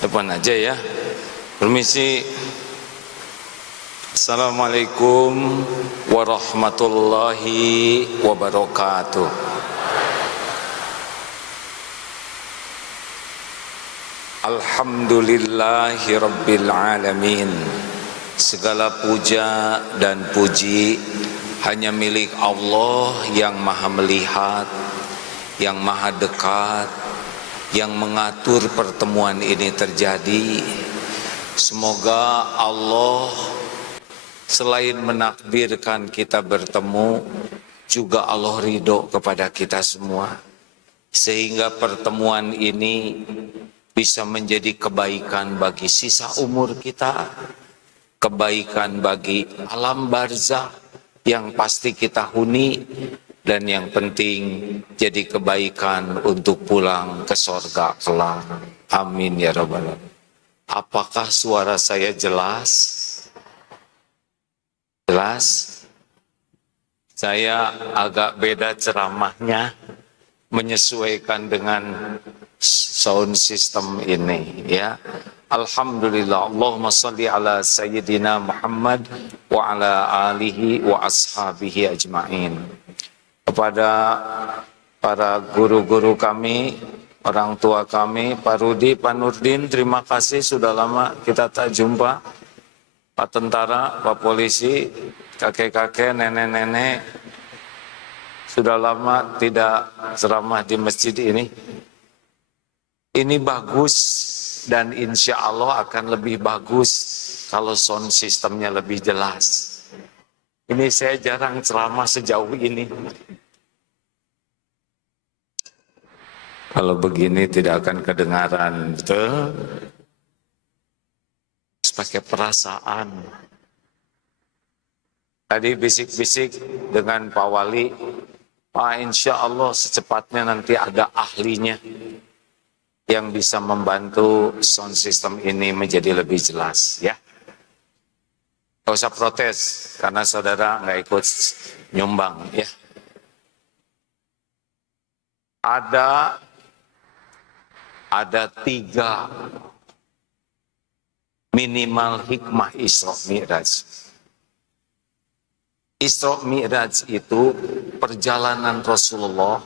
Depan aja ya. Permisi. Assalamualaikum warahmatullahi wabarakatuh. Alhamdulillahi rabbil alamin. Segala puja dan puji hanya milik Allah yang maha melihat, yang maha dekat, yang mengatur pertemuan ini terjadi. Semoga Allah selain menakdirkan kita bertemu, juga Allah ridho kepada kita semua, sehingga pertemuan ini bisa menjadi kebaikan bagi sisa umur kita, kebaikan bagi alam barzakh yang pasti kita huni, dan yang penting jadi kebaikan untuk pulang ke sorga kelak. Amin ya rabbal alamin. Apakah suara saya jelas? Jelas? Saya agak beda ceramahnya, menyesuaikan dengan sound system ini ya. Alhamdulillah, Allahumma salli ala Sayyidina Muhammad wa ala alihi wa ashabihi ajma'in. Kepada para guru-guru kami, orang tua kami, Pak Rudi, Pak Nurdin, terima kasih sudah lama kita tak jumpa. Pak Tentara, Pak Polisi, kakek-kakek, nenek-nenek, sudah lama tidak ceramah di masjid ini. Ini bagus dan insya Allah akan lebih bagus kalau sound sistemnya lebih jelas. Ini saya jarang ceramah sejauh ini. Kalau begini tidak akan kedengaran, betul? Harus pakai perasaan. Tadi bisik-bisik dengan Pak Wali, Pak insya Allah secepatnya nanti ada ahlinya yang bisa membantu sound system ini menjadi lebih jelas, ya. Gak usah protes karena saudara nggak ikut nyumbang, ya. Ada 3 minimal hikmah Isra Mi'raj. Isra Mi'raj itu perjalanan Rasulullah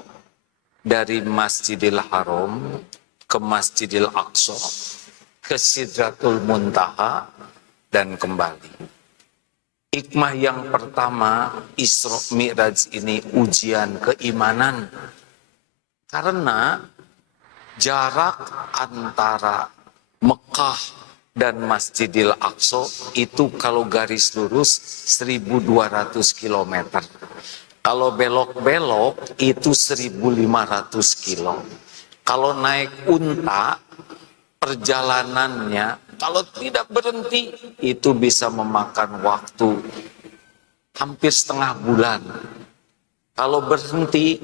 dari Masjidil Haram ke Masjidil Aqsa, ke Sidratul Muntaha, dan kembali. Hikmah yang pertama, Isra Mi'raj ini ujian keimanan. Karena jarak antara Mekah dan Masjidil Aqsa itu kalau garis lurus 1.200 km. Kalau belok-belok itu 1.500 km. Kalau naik unta, perjalanannya kalau tidak berhenti itu bisa memakan waktu hampir setengah bulan. Kalau berhenti,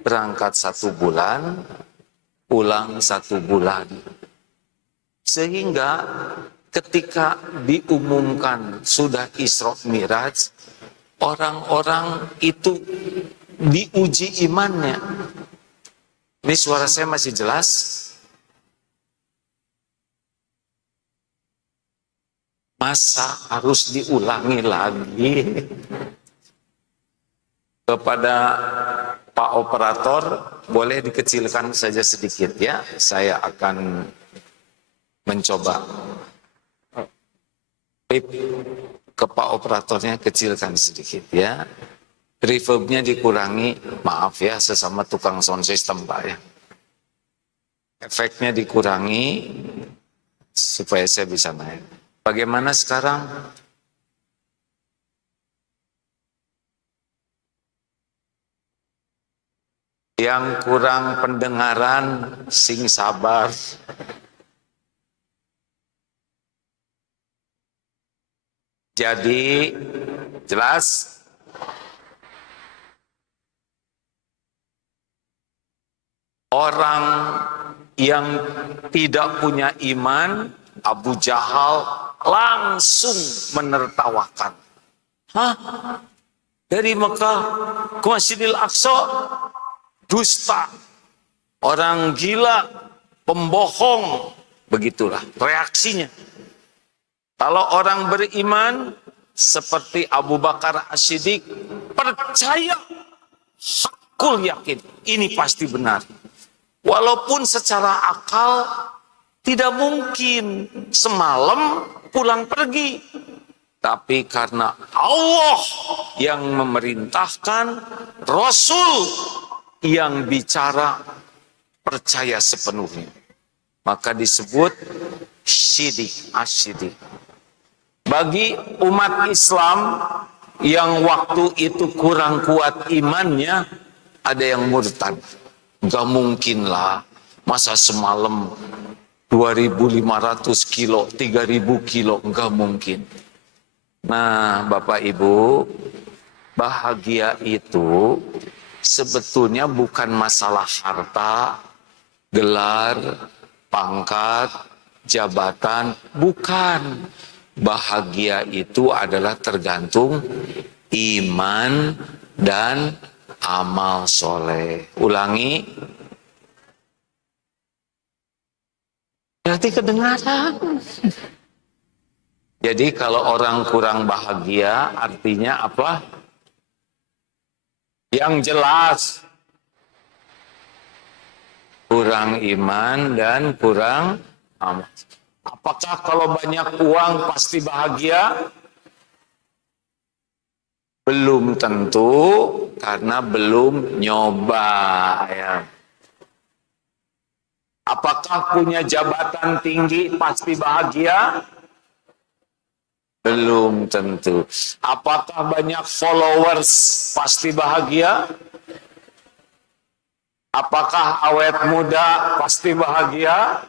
berangkat 1 bulan, pulang 1 bulan. Sehingga ketika diumumkan sudah Isra Mi'raj, orang-orang itu diuji imannya. Ini suara saya masih jelas? Masa harus diulangi lagi? Kepada Pak Operator, boleh dikecilkan saja sedikit ya. Saya akan mencoba. Ke Pak Operatornya kecilkan sedikit ya. Reverbnya dikurangi, maaf ya sesama tukang sound system Pak ya. Efeknya dikurangi supaya saya bisa naik. Bagaimana sekarang? Yang kurang pendengaran, sing sabar. Jadi, jelas? Orang yang tidak punya iman, Abu Jahal langsung menertawakan. Hah? Dari Mekah ke Masjidil Aqsa? Dusta. Orang gila, pembohong, Begitulah reaksinya. Kalau orang beriman seperti Abu Bakar As-Siddiq, percaya, hakul yakin, ini pasti benar. Walaupun secara akal tidak mungkin semalam pulang pergi. Tapi karena Allah yang memerintahkan, Rasul yang bicara, percaya sepenuhnya. Maka disebut syidik, asyidik. Bagi umat Islam yang waktu itu kurang kuat imannya, ada yang murtad. Gak mungkin lah, masa semalam 2.500 kilo, 3.000 kilo, gak mungkin. Nah, Bapak Ibu, bahagia itu sebetulnya bukan masalah harta, gelar, pangkat, jabatan, bukan. Bahagia itu adalah tergantung iman dan amal soleh. Ulangi. Berarti kedengaran. Jadi kalau orang kurang bahagia artinya apa? Yang jelas kurang iman dan kurang amal. Apakah kalau banyak uang pasti bahagia? Belum tentu, karena belum nyoba. Ya. Apakah punya jabatan tinggi pasti bahagia? Belum tentu. Apakah banyak followers pasti bahagia? Apakah awet muda pasti bahagia?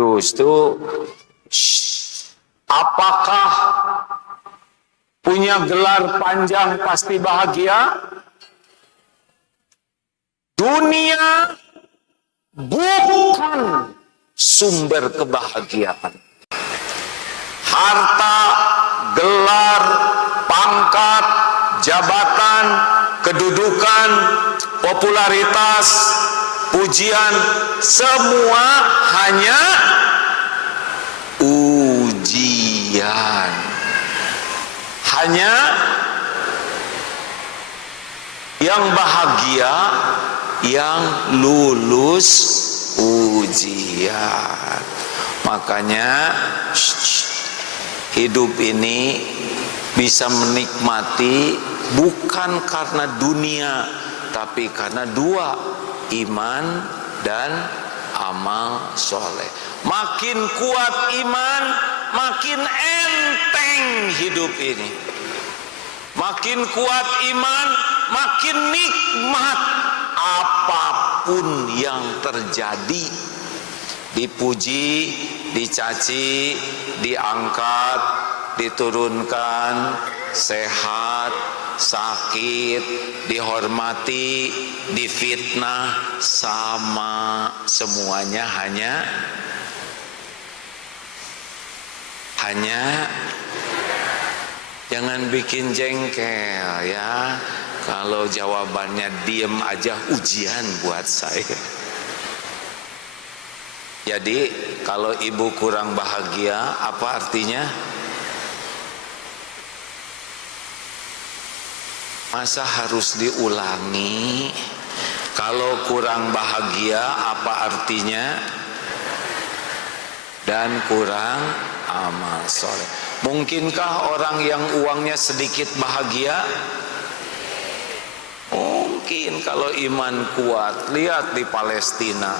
Justru, apakah punya gelar panjang pasti bahagia? Dunia bukan sumber kebahagiaan. Harta, gelar, pangkat, jabatan, kedudukan, popularitas, pujian, semua hanya ujian. Hanya yang bahagia yang lulus ujian. Makanya hidup ini bisa menikmati bukan karena dunia, tapi karena dua, iman dan amal soleh. Makin kuat iman, makin enteng hidup ini. Makin kuat iman, makin nikmat apapun yang terjadi. Dipuji, dicaci, diangkat, diturunkan, sehat, sakit, dihormati, difitnah, sama semuanya hanya jangan bikin jengkel ya. Kalau jawabannya diem aja ujian buat saya. Jadi kalau ibu kurang bahagia apa artinya? Masa harus diulangi? Kalau kurang bahagia apa artinya? Dan kurang amal soleh. Mungkinkah orang yang uangnya sedikit bahagia? Mungkin kalau iman kuat. Lihat di Palestina,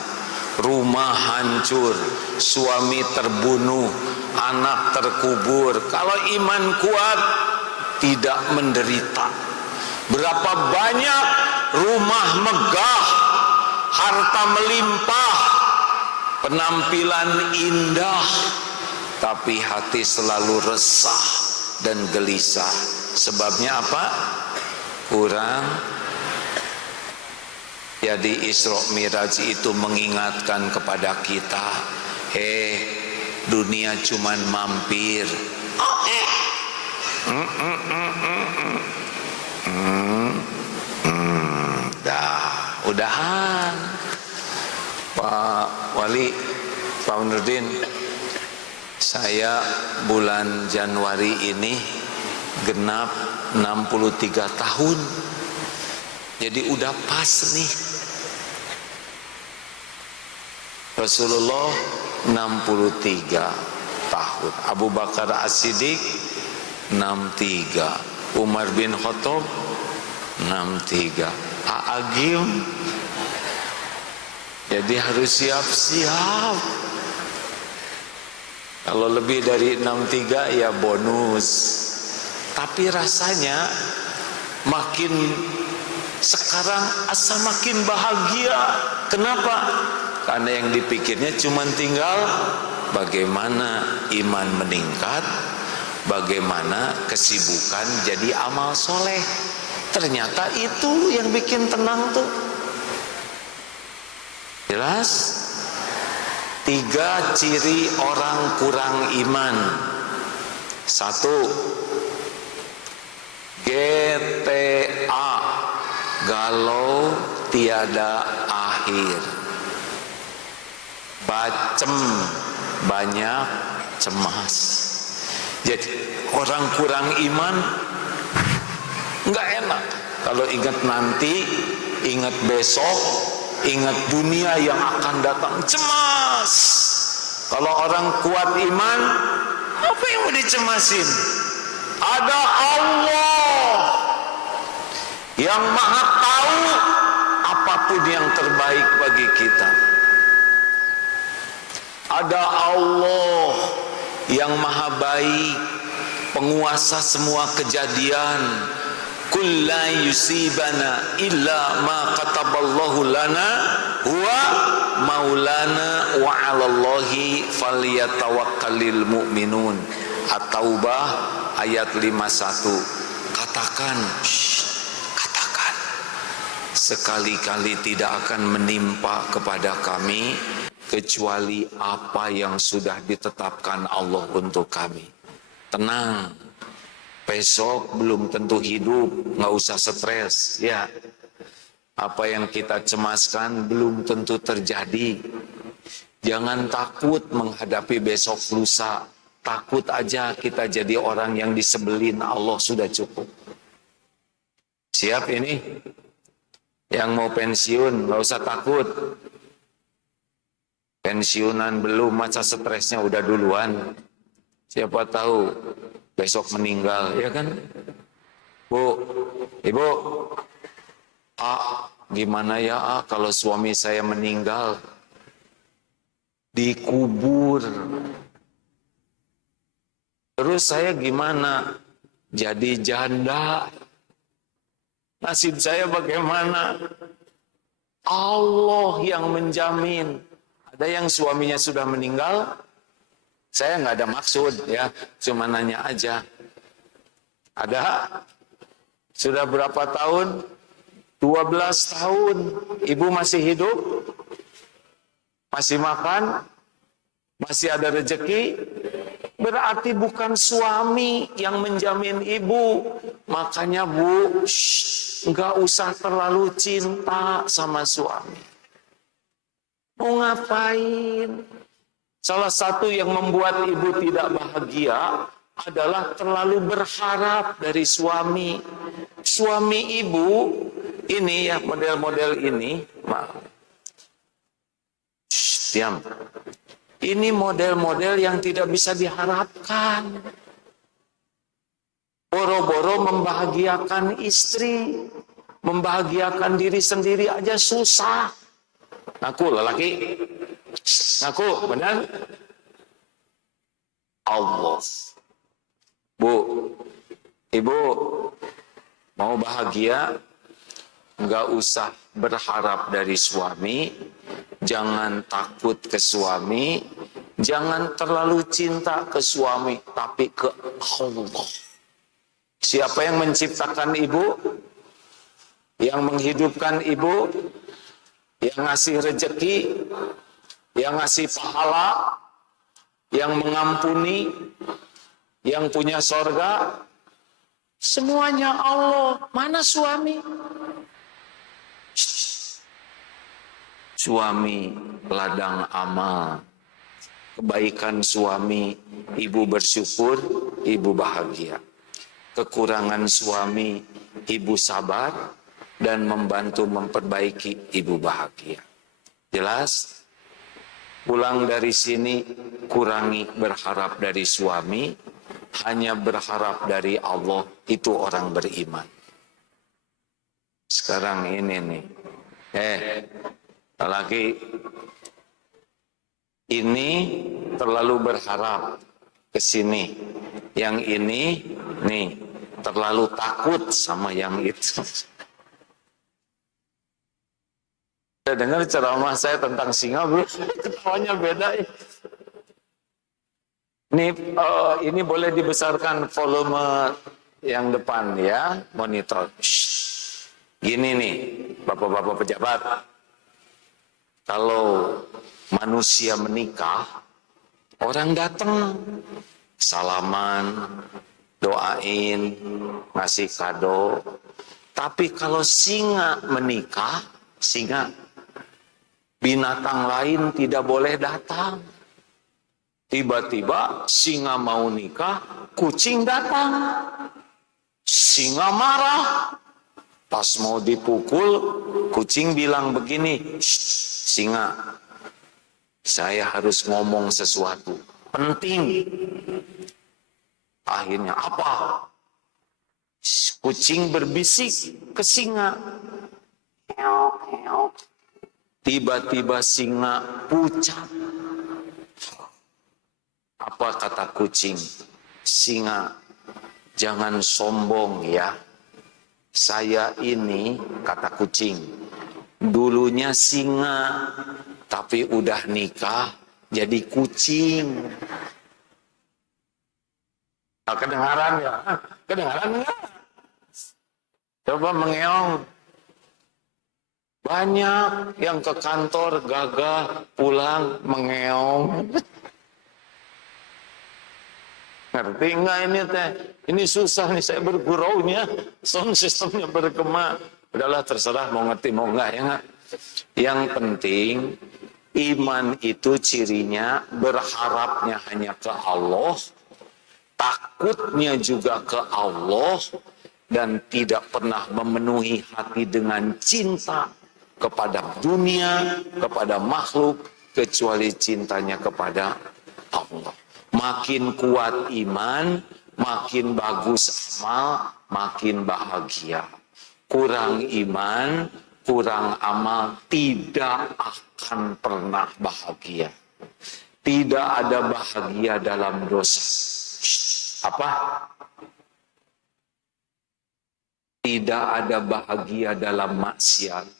rumah hancur, suami terbunuh, anak terkubur. Kalau iman kuat tidak menderita. Berapa banyak rumah megah, harta melimpah, penampilan indah, tapi hati selalu resah dan gelisah. Sebabnya apa? Kurang. Jadi Isra Miraj itu mengingatkan kepada kita, dunia cuman mampir. Dah, mudah-mudahan Pak Wali, Pak Nurdin, saya bulan Januari ini genap 63 tahun. Jadi udah pas nih. Rasulullah 63 tahun, Abu Bakar As-Siddiq 63, Umar bin Khattab 63, Agim. Jadi harus siap-siap. Kalau lebih dari 63 ya bonus. Tapi rasanya makin sekarang asa makin bahagia. Kenapa? Karena yang dipikirnya cuma tinggal bagaimana iman meningkat, bagaimana kesibukan jadi amal soleh. Ternyata itu yang bikin tenang tuh. Jelas? 3 ciri orang kurang iman. 1, GTA, galau tiada akhir. Bacem, banyak cemas. Jadi orang kurang iman nggak enak kalau ingat nanti, ingat besok, ingat dunia yang akan datang, cemas. Kalau orang kuat iman, apa yang mau dicemasin? Ada Allah yang maha tahu apapun yang terbaik bagi kita. Ada Allah yang maha baik, penguasa semua kejadian. Kul la yusibana illa ma kataballahu lana huwa maulana wa 'alallahi falyatawakkalul mu'minun. At-Taubah ayat 51. Katakan, katakan, sekali-kali tidak akan menimpa kepada kami kecuali apa yang sudah ditetapkan Allah untuk kami. Tenang, besok belum tentu hidup, nggak usah stres ya. Apa yang kita cemaskan belum tentu terjadi. Jangan takut menghadapi besok lusa. Takut aja kita jadi orang yang disebelin Allah, sudah cukup. Siap ini? Yang mau pensiun nggak usah takut. Pensiunan belum, masa stresnya udah duluan. Siapa tahu besok meninggal, ya kan? Bu, Ibu, gimana ya kalau suami saya meninggal? Dikubur. Terus saya gimana? Jadi janda. Nasib saya bagaimana? Allah yang menjamin. Ada yang suaminya sudah meninggal, saya nggak ada maksud ya, cuma nanya aja. Ada? Sudah berapa tahun? 12 tahun. Ibu masih hidup? Masih makan? Masih ada rezeki? Berarti bukan suami yang menjamin ibu. Makanya Bu, nggak usah terlalu cinta sama suami. Mau ngapain? Salah satu yang membuat ibu tidak bahagia adalah terlalu berharap dari suami. Suami ibu ini ya, model-model ini, diam. Ini model-model yang tidak bisa diharapkan. Boro-boro membahagiakan istri, membahagiakan diri sendiri aja susah. Ngaku lelaki, ngaku benar. Allah. Bu, ibu mau bahagia, nggak usah berharap dari suami, jangan takut ke suami, jangan terlalu cinta ke suami, tapi ke Allah. Siapa yang menciptakan ibu, yang menghidupkan ibu, yang ngasih rezeki, yang ngasih pahala, yang mengampuni, yang punya sorga, semuanya Allah. Mana suami? suami ladang amal. Kebaikan suami, ibu bersyukur, ibu bahagia. Kekurangan suami, ibu sabar dan membantu memperbaiki, ibu bahagia. Jelas? Pulang dari sini, kurangi berharap dari suami, hanya berharap dari Allah, itu orang beriman. Sekarang ini nih, lagi ini terlalu berharap ke sini, yang ini nih terlalu takut sama yang itu. Saya dengar ceramah saya tentang singa, ketawanya beda. Ini boleh dibesarkan volume yang depan ya, monitor. Gini nih, bapak-bapak pejabat. Kalau manusia menikah, orang datang, salaman, doain, ngasih kado. Tapi kalau singa menikah, singa, binatang lain tidak boleh datang. Tiba-tiba singa mau nikah, kucing datang. Singa marah. Pas mau dipukul, kucing bilang begini, singa, saya harus ngomong sesuatu penting. Akhirnya apa? Kucing berbisik ke singa. Tiba-tiba singa pucat. Apa kata kucing? Singa, jangan sombong ya. Saya ini, kata kucing, dulunya singa, tapi udah nikah jadi kucing. Nah, kedengaran ya? Kedengaran enggak? Coba mengeong. Banyak yang ke kantor gagah, pulang mengeong. Ngerti enggak ini teh? Ini susah nih, saya berguraunya, sound systemnya bergema. Udahlah terserah mau ngerti mau enggak ya enggak. Yang penting iman itu cirinya berharapnya hanya ke Allah, takutnya juga ke Allah, dan tidak pernah memenuhi hati dengan cinta kepada dunia, kepada makhluk, kecuali cintanya kepada Allah. Makin kuat iman, makin bagus amal, makin bahagia. Kurang iman, kurang amal, tidak akan pernah bahagia. Tidak ada bahagia dalam dosa. Apa? Tidak ada bahagia dalam maksiat.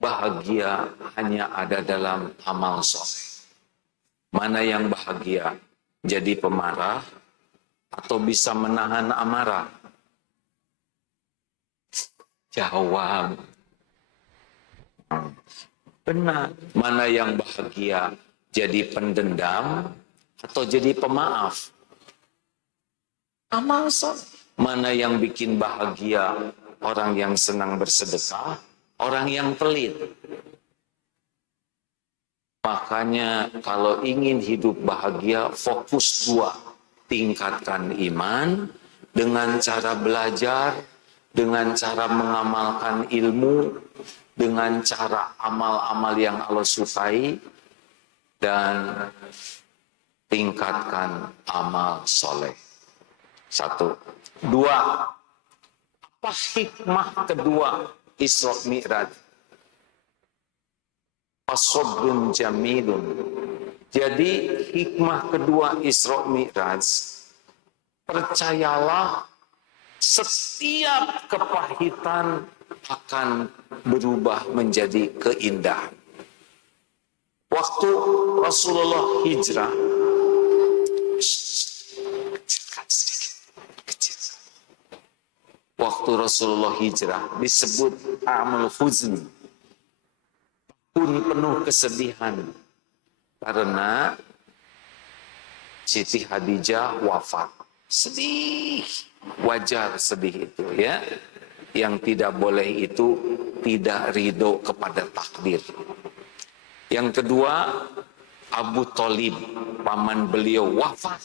Bahagia hanya ada dalam amal soleh. Mana yang bahagia? Jadi pemarah atau bisa menahan amarah? Jawab. Benar. Mana yang bahagia? Jadi pendendam atau jadi pemaaf? Amal soleh. Mana yang bikin bahagia? Orang yang senang bersedekah, orang yang pelit. Makanya kalau ingin hidup bahagia, fokus dua. Tingkatkan iman dengan cara belajar, dengan cara mengamalkan ilmu, dengan cara amal-amal yang Allah sukai, dan tingkatkan amal soleh. 1. 2. Apa hikmah kedua Isra Mi'raj? As-sabrun jamilun. Jadi hikmah kedua Isra Mi'raj, percayalah setiap kepahitan akan berubah menjadi keindahan. Waktu Rasulullah hijrah, waktu Rasulullah hijrah disebut Amul Huzni, pun penuh kesedihan karena Siti Khadijah wafat. Sedih, wajar sedih itu ya. Yang tidak boleh itu tidak ridho kepada takdir. Yang kedua, Abu Thalib, paman beliau wafat.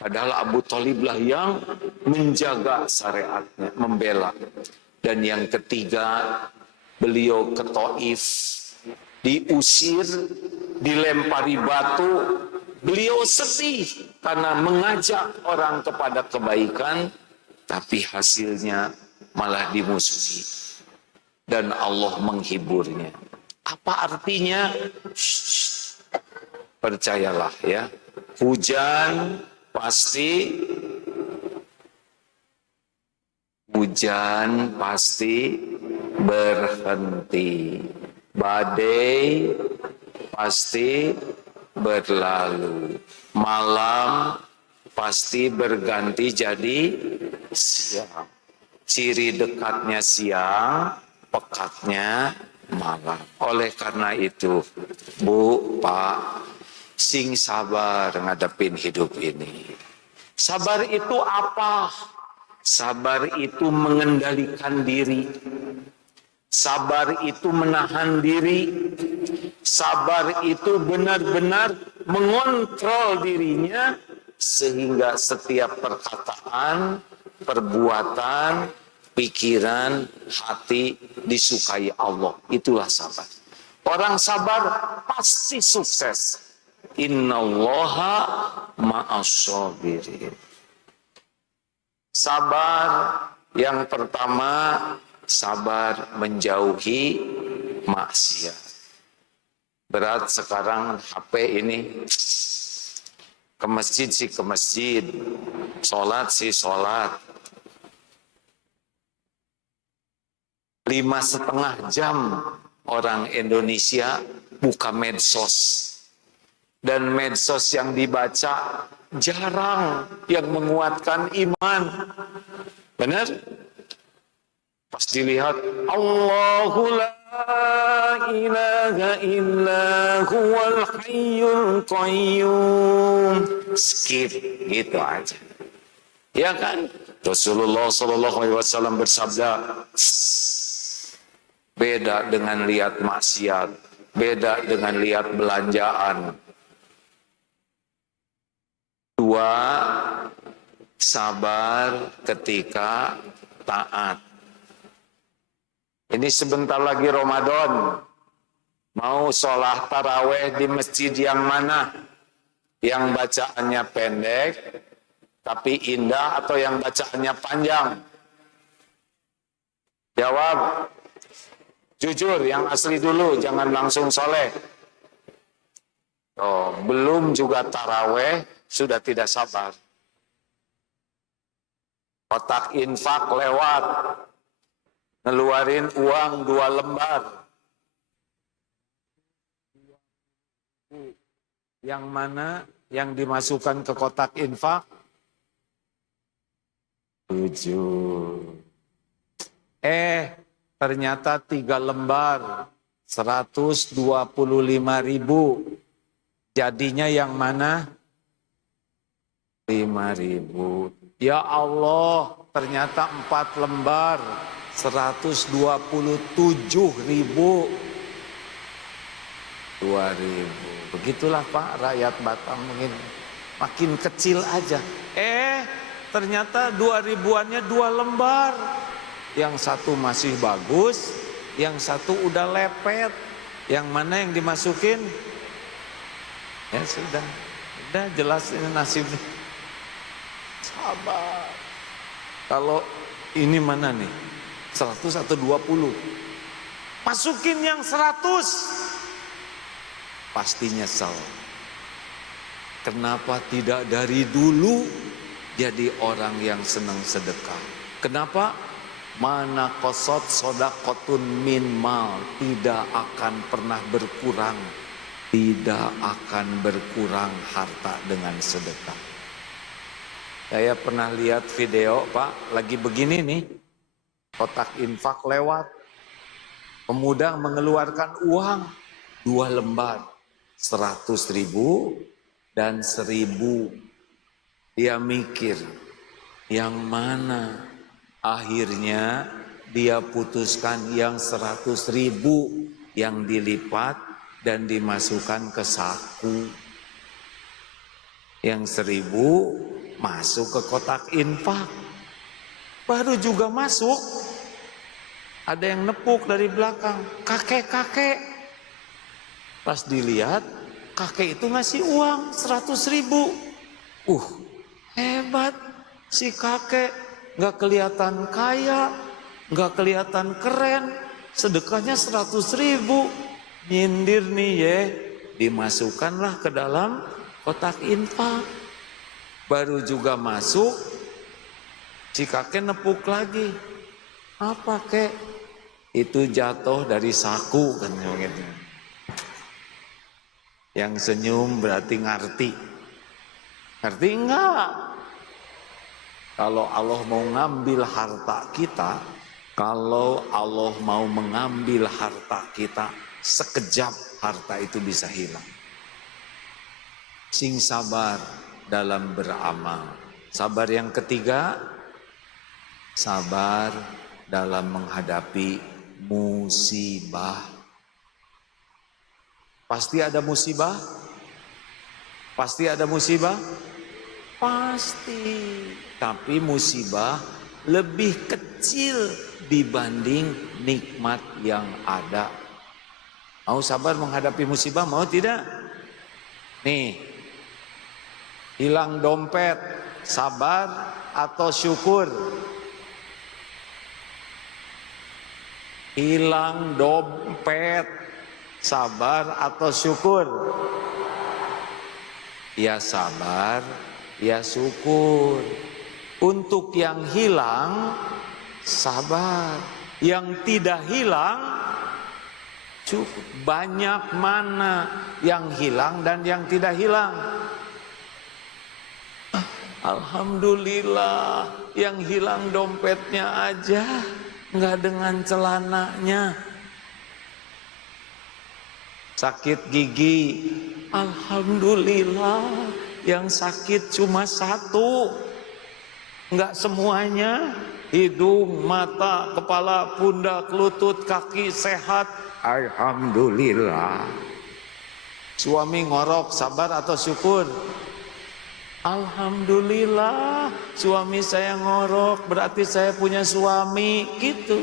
Padahal Abu Thalib lah yang menjaga syariatnya, membela. Dan yang ketiga, beliau ke Taif, diusir, dilempari batu. Beliau sedih karena mengajak orang kepada kebaikan, tapi hasilnya malah dimusuhi. Dan Allah menghiburnya. Apa artinya? Percayalah ya, hujan pasti berhenti, badai pasti berlalu, malam pasti berganti jadi siang. Ciri dekatnya siang, pekatnya malam. Oleh karena itu, Bu, Pak, sing sabar ngadepin hidup ini. Sabar itu apa? Sabar itu mengendalikan diri. Sabar itu menahan diri. Sabar itu benar-benar mengontrol dirinya sehingga setiap perkataan, perbuatan, pikiran, hati disukai Allah. Itulah sabar. Orang sabar pasti sukses. Innallaha ma'as-sabirin. Sabar yang pertama, sabar menjauhi maksiat. Berat sekarang HP ini. Ke masjid sih ke masjid, sholat sih sholat. 5,5 jam orang Indonesia buka medsos. Dan medsos yang dibaca jarang yang menguatkan iman. Benar? Pas dilihat, Allahu la ilaha illa huwal hayyul qayyum. Skip, gitu aja. Ya kan? Rasulullah SAW bersabda, beda dengan lihat maksiat, beda dengan lihat belanjaan. 2, sabar ketika taat. Ini sebentar lagi Ramadan. Mau sholat taraweh di masjid yang mana? Yang bacaannya pendek, tapi indah, atau yang bacaannya panjang? Jawab. Jujur, yang asli dulu, jangan langsung soleh. Oh, belum juga taraweh, sudah tidak sabar. Kotak infak lewat. Ngeluarin uang 2 lembar. Yang mana yang dimasukkan ke kotak infak? 7. Ternyata 3 lembar. 125.000. Jadinya yang mana? 5.000. Ya Allah, ternyata 4 lembar. 127.000. 2.000. Begitulah Pak, rakyat Batam mungkin makin kecil aja. Ternyata 2.000-annya 2 lembar. Yang satu masih bagus, yang satu udah lepet. Yang mana yang dimasukin? Ya sudah jelas ini nasibnya. Sabar. Kalau ini mana nih? 100 atau 20? Masukin yang 100. Pasti nyesel. Kenapa tidak dari dulu jadi orang yang senang sedekah? Kenapa? Mana kosot sodakotun min mal, tidak akan pernah berkurang. Tidak akan berkurang harta dengan sedekah. Saya pernah lihat video Pak, lagi begini nih. Kotak infak lewat. Pemuda mengeluarkan uang 2 lembar. 100.000 dan 1.000. Dia mikir, yang mana? Akhirnya dia putuskan yang 100.000 yang dilipat dan dimasukkan ke saku. Yang 1.000 masuk ke kotak infak. Baru juga masuk, ada yang nepuk dari belakang, kakek. Pas dilihat, kakek itu ngasih uang 100.000. Hebat si kakek, nggak kelihatan kaya, nggak kelihatan keren, sedekahnya 100.000. Nyindir nih ya, dimasukkanlah ke dalam kotak infak. Baru juga masuk, si kakek nepuk lagi. Apa kek? Itu jatuh dari saku kan gitu. Yang senyum berarti ngerti. Ngerti enggak? Kalau Allah mau ngambil harta kita, kalau Allah mau mengambil harta kita, sekejap harta itu bisa hilang. Sing sabar dalam beramal. Sabar yang ketiga, sabar dalam menghadapi musibah. Pasti ada musibah? Pasti ada musibah? Pasti. Tapi musibah lebih kecil dibanding nikmat yang ada. Mau sabar menghadapi musibah, mau tidak? Nih, hilang dompet, sabar atau syukur? Hilang dompet, sabar atau syukur? Ya sabar, ya syukur. Untuk yang hilang, sabar. Yang tidak hilang, cukup. Banyak mana yang hilang dan yang tidak hilang? Alhamdulillah, yang hilang dompetnya aja, nggak dengan celananya. Sakit gigi, alhamdulillah, yang sakit cuma satu, nggak semuanya. Hidung, mata, kepala, pundak, lutut, kaki sehat, alhamdulillah. Suami ngorok, sabar atau syukur? Alhamdulillah, suami saya ngorok, berarti saya punya suami, gitu.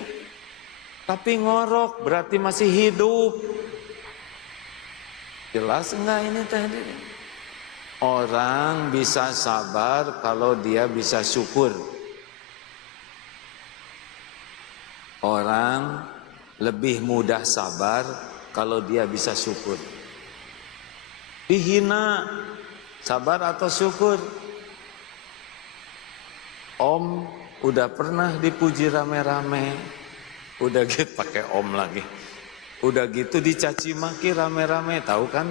Tapi ngorok berarti masih hidup. Jelas enggak ini tadi? Orang bisa sabar kalau dia bisa syukur. Orang lebih mudah sabar kalau dia bisa syukur. Dihina, sabar atau syukur? Om udah pernah dipuji rame-rame, udah gitu pakai om lagi. Udah gitu dicaci maki rame-rame, tahu kan?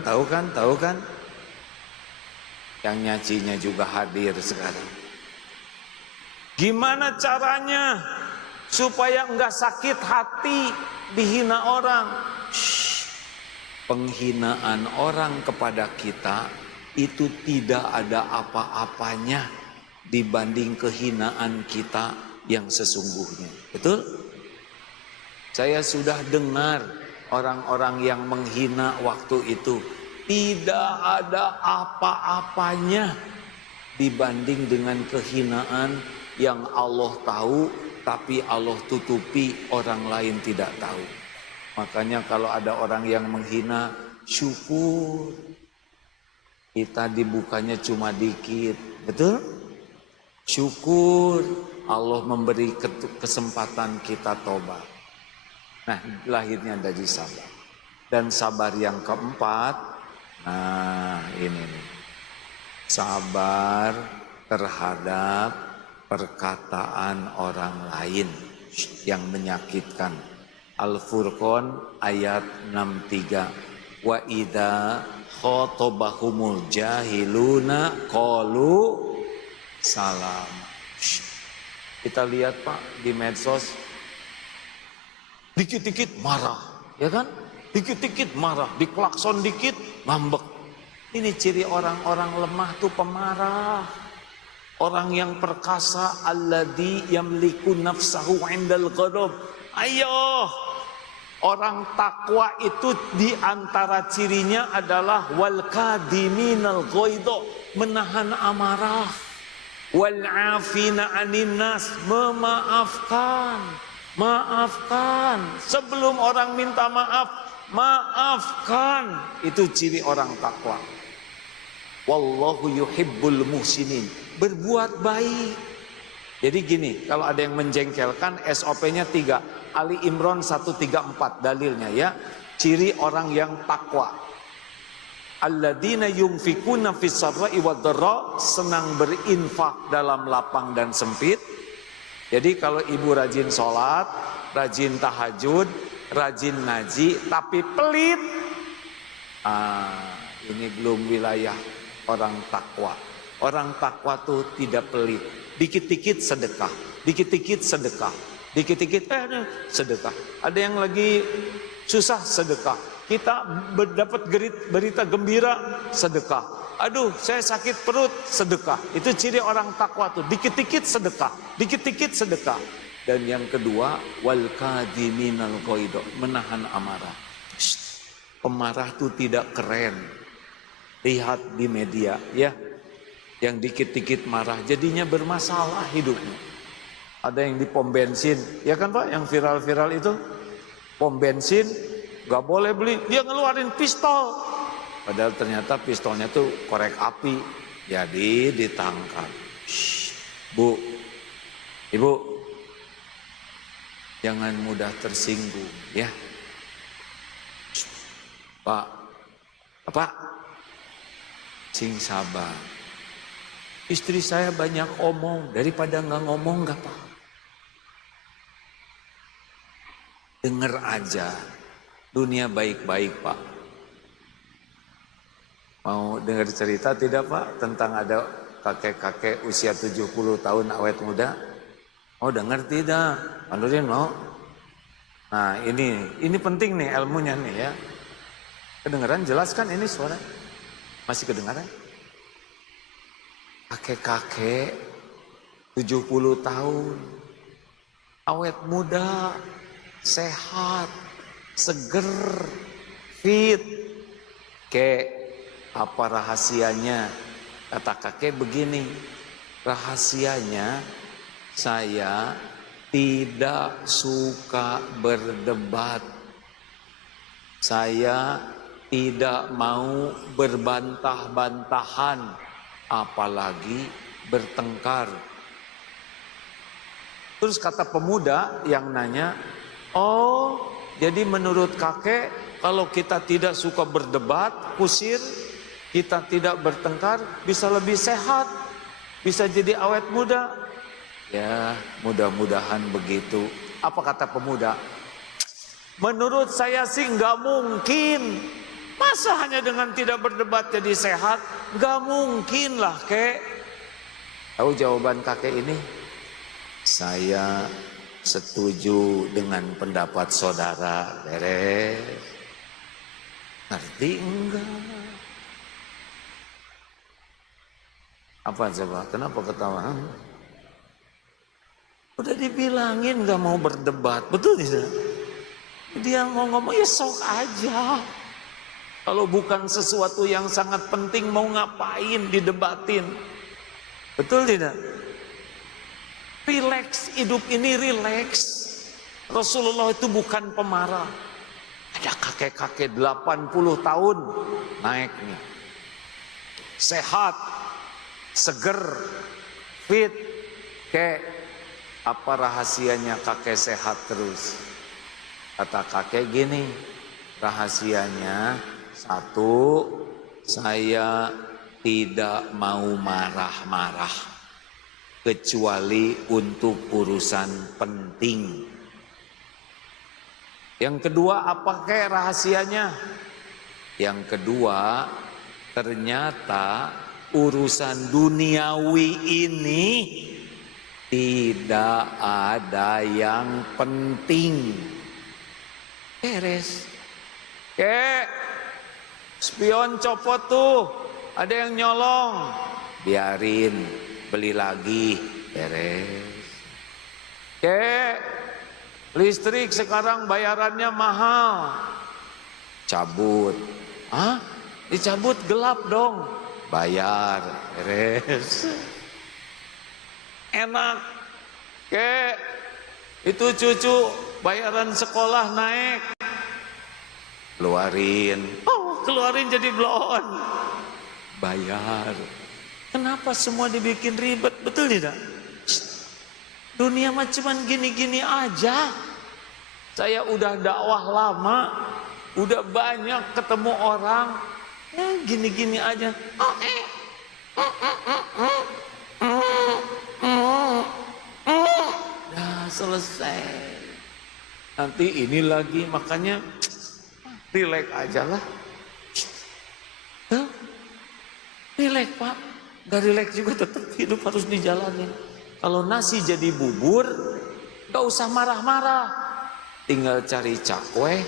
Yang nyacinya juga hadir sekarang. Gimana caranya supaya enggak sakit hati dihina orang? Penghinaan orang kepada kita itu tidak ada apa-apanya dibanding kehinaan kita yang sesungguhnya. Betul? Saya sudah dengar orang-orang yang menghina waktu itu, tidak ada apa-apanya dibanding dengan kehinaan yang Allah tahu, tapi Allah tutupi, orang lain tidak tahu. Makanya kalau ada orang yang menghina, syukur. Kita dibukanya cuma dikit, betul? Syukur Allah memberi kesempatan kita tobat. Nah, lahirnya dari sabar. Dan sabar yang keempat, nah ini nih. Sabar terhadap perkataan orang lain yang menyakitkan. Al-Furqan ayat 63. Wa idza khatabahumul jahiluna qalu salam. Kita lihat Pak di medsos, dikit-dikit marah, ya kan? Dikit-dikit marah, diklakson dikit ngambek. Ini ciri orang-orang lemah tuh pemarah. Orang yang perkasa, alladzi yamliku nafsahu 'indal ghadab. Ayo, orang takwa itu di antara cirinya adalah wal kadiminal ghaidha, menahan amarah, wal 'afina 'anin nas, memaafkan. Maafkan sebelum orang minta maaf, maafkan. Itu ciri orang takwa. Wallahu yuhibbul muhsinin, berbuat baik. Jadi gini, kalau ada yang menjengkelkan, SOP-nya 3. Ali Imran 134 dalilnya ya. Ciri orang yang takwa. Alladzina yunfikuna fis sarra'i wad dharra, senang berinfak dalam lapang dan sempit. Jadi kalau ibu rajin sholat, rajin tahajud, rajin ngaji, tapi pelit, ini belum wilayah orang takwa. Orang takwa tuh tidak pelit. Dikit-dikit sedekah, dikit-dikit sedekah, dikit-dikit sedekah. Ada yang lagi susah, sedekah. Kita mendapat berita gembira, sedekah. Aduh, saya sakit perut, sedekah. Itu ciri orang takwa tuh, dikit-dikit sedekah, dikit-dikit sedekah. Dan yang kedua, wal kadiminal ghaidha, menahan amarah. Pemarah tuh tidak keren. Lihat di media ya, yang dikit-dikit marah jadinya bermasalah hidupnya. Ada yang di pom bensin, ya kan Pak, yang viral-viral itu, pom bensin gak boleh beli, dia ngeluarin pistol. Padahal ternyata pistolnya tuh korek api, jadi ditangkap. Bu, ibu, jangan mudah tersinggung ya. Pak, apa? Sing sabar. Istri saya banyak omong, daripada nggak ngomong nggak apa. Dengar aja, dunia baik-baik Pak. Mau dengar cerita tidak Pak, tentang ada kakek-kakek usia 70 tahun awet muda? Mau dengar tidak? Mandurin mau? Nah ini penting nih ilmunya nih ya. Kedengaran jelas kan ini suara? Masih kedengaran? Kakek-kakek 70 tahun, awet muda, sehat, seger, fit. Apa rahasianya? Kata kakek begini, rahasianya saya tidak suka berdebat. Saya tidak mau berbantah-bantahan, apalagi bertengkar. Terus kata pemuda yang nanya, oh jadi menurut kakek kalau kita tidak suka berdebat, kusir, kita tidak bertengkar, bisa lebih sehat, bisa jadi awet muda. Ya mudah-mudahan begitu. Apa kata pemuda? Menurut saya sih nggak mungkin. Masa hanya dengan tidak berdebat jadi sehat? Nggak mungkin lah kek. Tahu jawaban kakek ini? Saya setuju dengan pendapat saudara. Beres. Ngerti enggak? Apa coba? Kenapa ketawa? Udah dibilangin gak mau berdebat, betul tidak? Dia mau ngomong ya sok aja. Kalau bukan sesuatu yang sangat penting mau ngapain didebatin? Betul tidak? Relax, hidup ini relax. Rasulullah itu bukan pemarah. Ada kakek-kakek 80 tahun naik nih. Sehat, seger, fit. Apa rahasianya kakek sehat terus? Kata kakek gini, rahasianya satu, saya tidak mau marah-marah kecuali untuk urusan penting. Yang kedua, apa kayak rahasianya? Yang kedua, ternyata urusan duniawi ini tidak ada yang penting. Beres. Spion copot tuh, ada yang nyolong, biarin, beli lagi, beres. Listrik sekarang bayarannya mahal, cabut. Dicabut gelap dong, bayar, beres. Enak. Itu cucu bayaran sekolah naik, keluarin jadi blon, bayar. Kenapa semua dibikin ribet? Betul tidak? Dunia mah cuman gini-gini aja. Saya udah dakwah lama, udah banyak ketemu orang, gini-gini aja. Udah selesai. Nanti ini lagi, makanya relax aja lah. Relax Pak, gak relax juga tetap hidup harus dijalanin. Kalau nasi jadi bubur, gak usah marah-marah. Tinggal cari cakwe,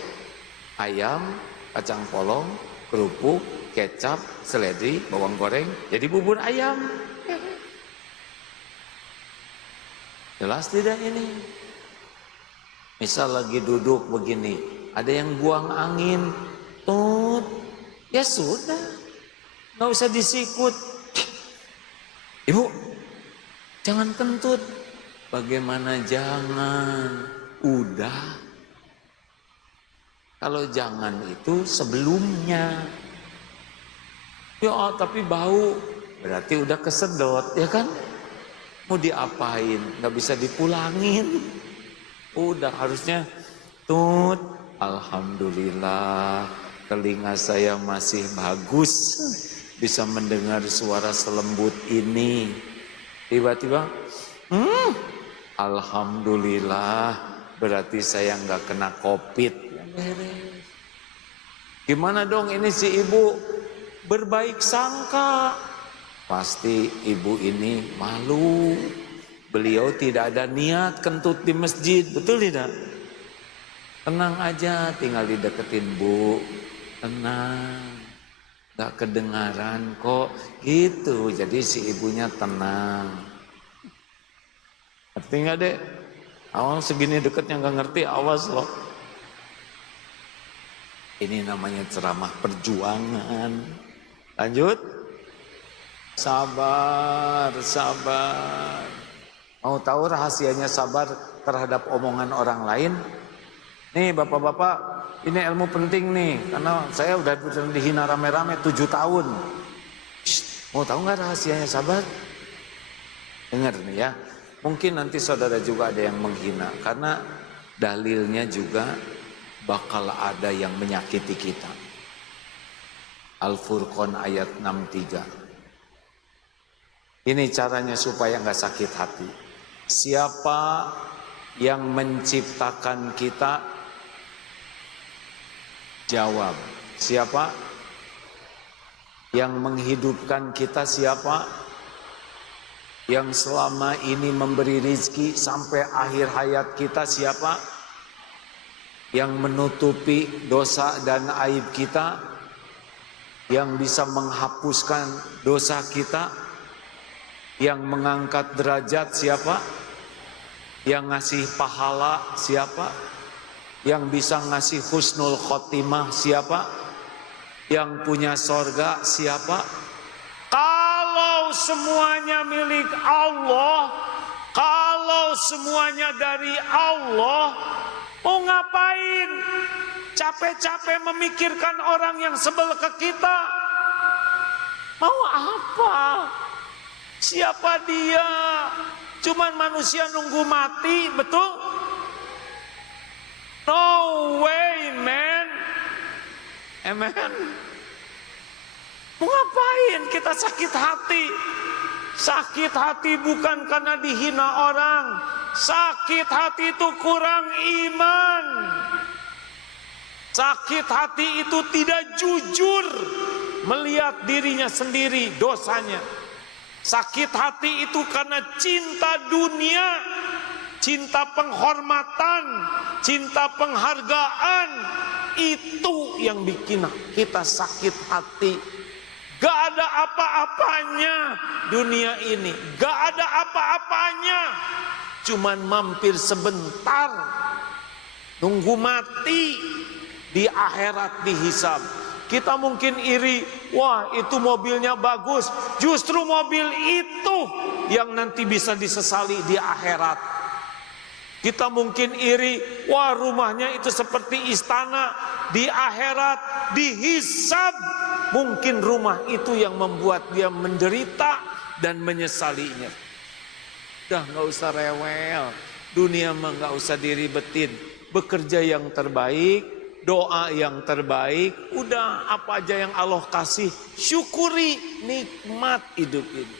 ayam, kacang polong, kerupuk, kecap, seledri, bawang goreng, jadi bubur ayam. Jelas tidak ini? Misal lagi duduk begini, ada yang buang angin, ya sudah, gak usah disikut. Ibu, jangan kentut. Bagaimana jangan? Udah. Kalau jangan itu sebelumnya. Ya tapi bau, berarti udah kesedot, ya kan? Mau diapain? Gak bisa dipulangin. Udah harusnya alhamdulillah telinga saya masih bagus, bisa mendengar suara selembut ini. Tiba-tiba alhamdulillah, berarti saya nggak kena COVID. Gimana dong ini si ibu? Berbaik sangka. Pasti ibu ini malu. Beliau tidak ada niat kentut di masjid, betul tidak? Tenang aja, tinggal dideketin Bu. Tenang, gak kedengaran kok, gitu. Jadi si ibunya tenang. Ngerti gak dek? Awal segini deketnya gak ngerti, awas loh. Ini namanya ceramah perjuangan. Lanjut. Sabar, sabar. Mau tahu rahasianya sabar terhadap omongan orang lain? Nih bapak-bapak, ini ilmu penting nih, karena saya udah dihina rame-rame 7 tahun. Mau tahu nggak rahasianya sabar? Dengar nih ya, mungkin nanti saudara juga ada yang menghina, karena dalilnya juga bakal ada yang menyakiti kita. Al-Furqan ayat 63. Ini caranya supaya nggak sakit hati. Siapa yang menciptakan kita? Jawab. Siapa? Yang menghidupkan kita siapa? Yang selama ini memberi rizki sampai akhir hayat kita siapa? Yang menutupi dosa dan aib kita? Yang bisa menghapuskan dosa kita? Yang mengangkat derajat siapa? Yang ngasih pahala siapa? Yang bisa ngasih husnul khotimah siapa? Yang punya sorga siapa? Kalau semuanya milik Allah, kalau semuanya dari Allah, mau ngapain? Capek-capek memikirkan orang yang sebel ke kita. Mau apa? Siapa dia? Cuman manusia nunggu mati, betul? No way, man. Amen. Mau ngapain kita sakit hati? Sakit hati bukan karena dihina orang. Sakit hati itu kurang iman. Sakit hati itu tidak jujur melihat dirinya sendiri dosanya. Sakit hati itu karena cinta dunia, cinta penghormatan, cinta penghargaan. Itu yang bikin kita sakit hati. Gak ada apa-apanya dunia ini, gak ada apa-apanya. Cuman mampir sebentar, nunggu mati, di akhirat dihisab. Kita mungkin iri, wah itu mobilnya bagus. Justru mobil itu yang nanti bisa disesali di akhirat. Kita mungkin iri, wah rumahnya itu seperti istana. Di akhirat dihisab. Mungkin rumah itu yang membuat dia menderita dan menyesalinya. Udah gak usah rewel. Dunia mah gak usah diribetin. Bekerja yang terbaik, doa yang terbaik, udah apa aja yang Allah kasih, syukuri, nikmat hidup ini.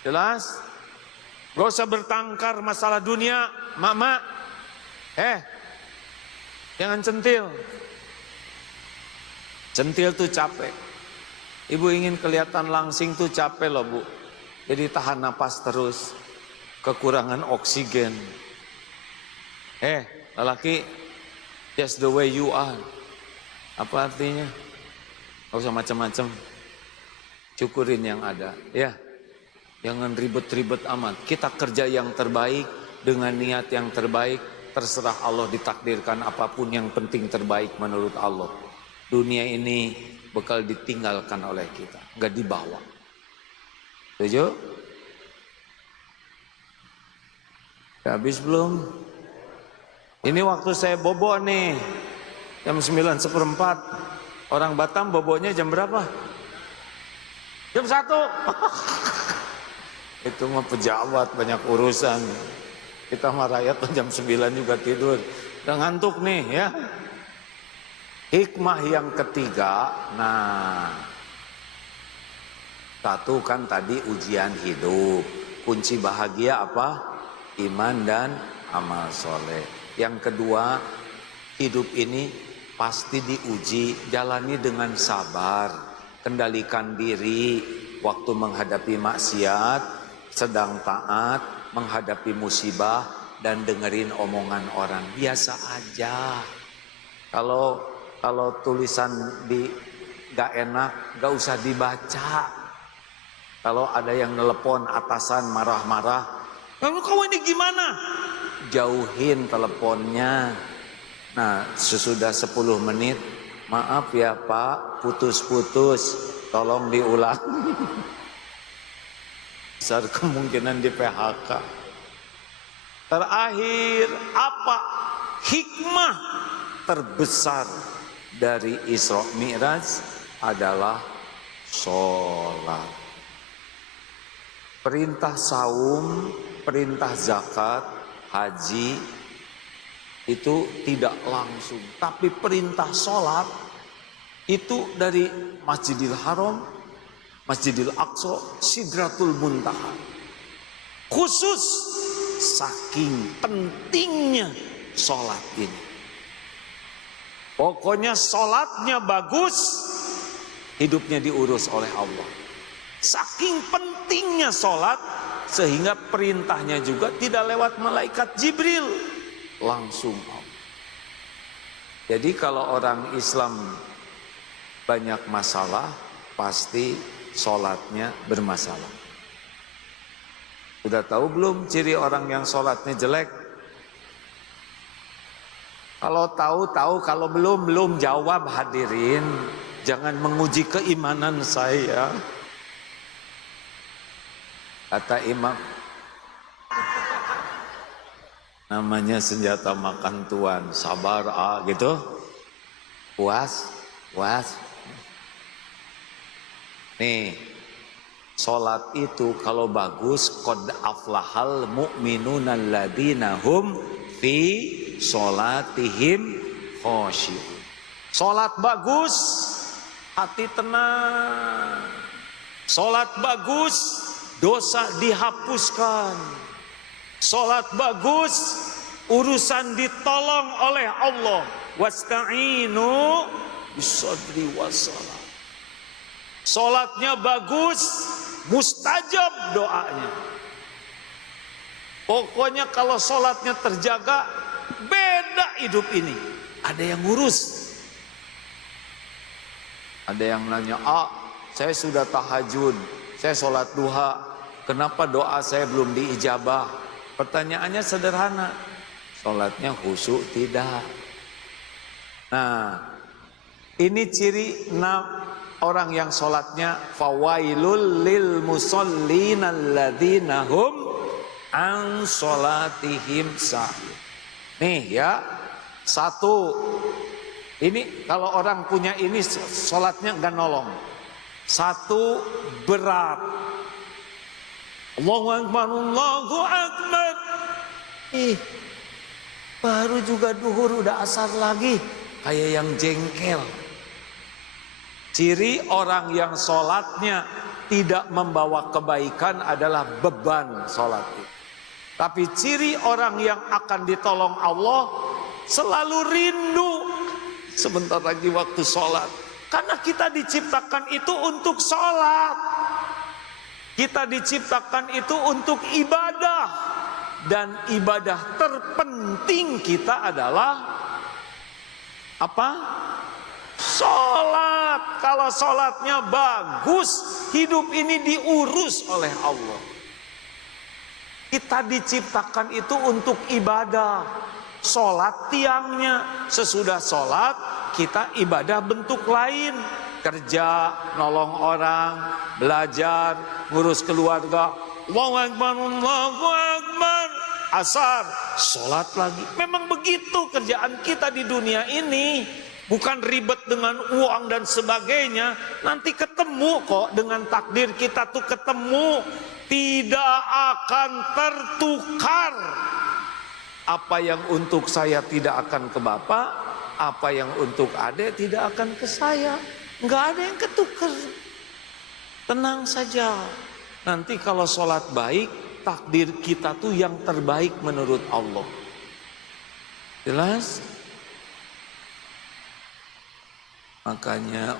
Jelas? Gak usah bertengkar masalah dunia, mak-mak. Jangan centil. Centil tuh capek. Ibu ingin kelihatan langsing tuh capek loh bu. Jadi tahan napas terus. Kekurangan oksigen. Lelaki, just the way you are. Apa artinya? Gak usah macam-macam. Syukurin yang ada. Ya, jangan ribet-ribet amat. Kita kerja yang terbaik dengan niat yang terbaik. Terserah Allah ditakdirkan apapun yang penting terbaik menurut Allah. Dunia ini bakal ditinggalkan oleh kita, gak dibawa. Setuju? Habis belum? Ini waktu saya bobo nih, jam 9:04. Orang Batam bobonya jam berapa? Jam 1. Itu mah pejabat banyak urusan. Kita mah rakyat jam 9 juga tidur. Udah ngantuk nih ya. Hikmah yang ketiga, satu kan tadi ujian hidup. Kunci bahagia apa? Iman dan amal soleh. Yang kedua, hidup ini pasti diuji, jalani dengan sabar. Kendalikan diri waktu menghadapi maksiat, sedang taat, menghadapi musibah, dan dengerin omongan orang. Biasa aja. Kalau tulisan gak enak, gak usah dibaca. Kalau ada yang nelpon atasan marah-marah, kamu ini gimana? Jauhin teleponnya. Nah, sesudah 10 menit, maaf ya Pak, putus-putus, tolong diulang. Besar kemungkinan di PHK. Terakhir, apa hikmah terbesar dari Isra Mi'raj adalah sholat. Perintah saum, perintah zakat, haji itu tidak langsung, tapi perintah sholat itu dari Masjidil Haram, Masjidil Aqsa, Sidratul Muntaha. Khusus saking pentingnya sholat ini. Pokoknya sholatnya bagus, hidupnya diurus oleh Allah. Saking pentingnya sholat, sehingga perintahnya juga tidak lewat malaikat Jibril, langsung Allah. Jadi kalau orang Islam banyak masalah, pasti sholatnya bermasalah. Udah tahu belum ciri orang yang sholatnya jelek? Kalau tahu, kalau belum jawab hadirin. Jangan menguji keimanan saya. Kata imam, namanya senjata makan tuan, sabar gitu. Puas. Nih, sholat itu kalau bagus, qad aflahal mu'minuna alladzina hum fi sholatihim khosyi'un. Sholat bagus, hati tenang. Sholat bagus, dosa dihapuskan. Sholat bagus, urusan ditolong oleh Allah. Wasta'inu bisadri wassalam. Sholatnya bagus, mustajab doanya. Pokoknya kalau sholatnya terjaga, beda hidup ini. Ada yang ngurus. Ada yang nanya, saya sudah tahajud, saya sholat duha, kenapa doa saya belum diijabah? Pertanyaannya sederhana, sholatnya khusyuk tidak. Nah, ini ciri orang yang sholatnya fawailul lil musallin alladzina hum an sholatihim sahih. Nih ya, satu, ini kalau orang punya ini sholatnya enggak nolong. Satu, berat. Allahu Akbar, Allahu Akbar. Baru juga duhur udah asar lagi, kayak yang jengkel. Ciri orang yang sholatnya tidak membawa kebaikan adalah beban sholat itu. Tapi ciri orang yang akan ditolong Allah selalu rindu sebentar lagi waktu sholat. Karena kita diciptakan itu untuk sholat. Kita diciptakan itu untuk ibadah. Dan ibadah terpenting kita adalah apa? Sholat. Kalau sholatnya bagus, hidup ini diurus oleh Allah. Kita diciptakan itu untuk ibadah. Sholat tiangnya, sesudah sholat kita ibadah bentuk lain. Kerja, nolong orang, belajar, ngurus keluarga. Allahu Akbar, Allahu Akbar. Asar, sholat lagi. Memang begitu kerjaan kita di dunia ini. Bukan ribet dengan uang dan sebagainya. Nanti ketemu kok dengan takdir kita tuh ketemu. Tidak akan tertukar. Apa yang untuk saya tidak akan ke bapak. Apa yang untuk adik tidak akan ke saya. Nggak ada yang ketukar. Tenang saja. Nanti kalau sholat baik, takdir kita tuh yang terbaik menurut Allah. Jelas? Makanya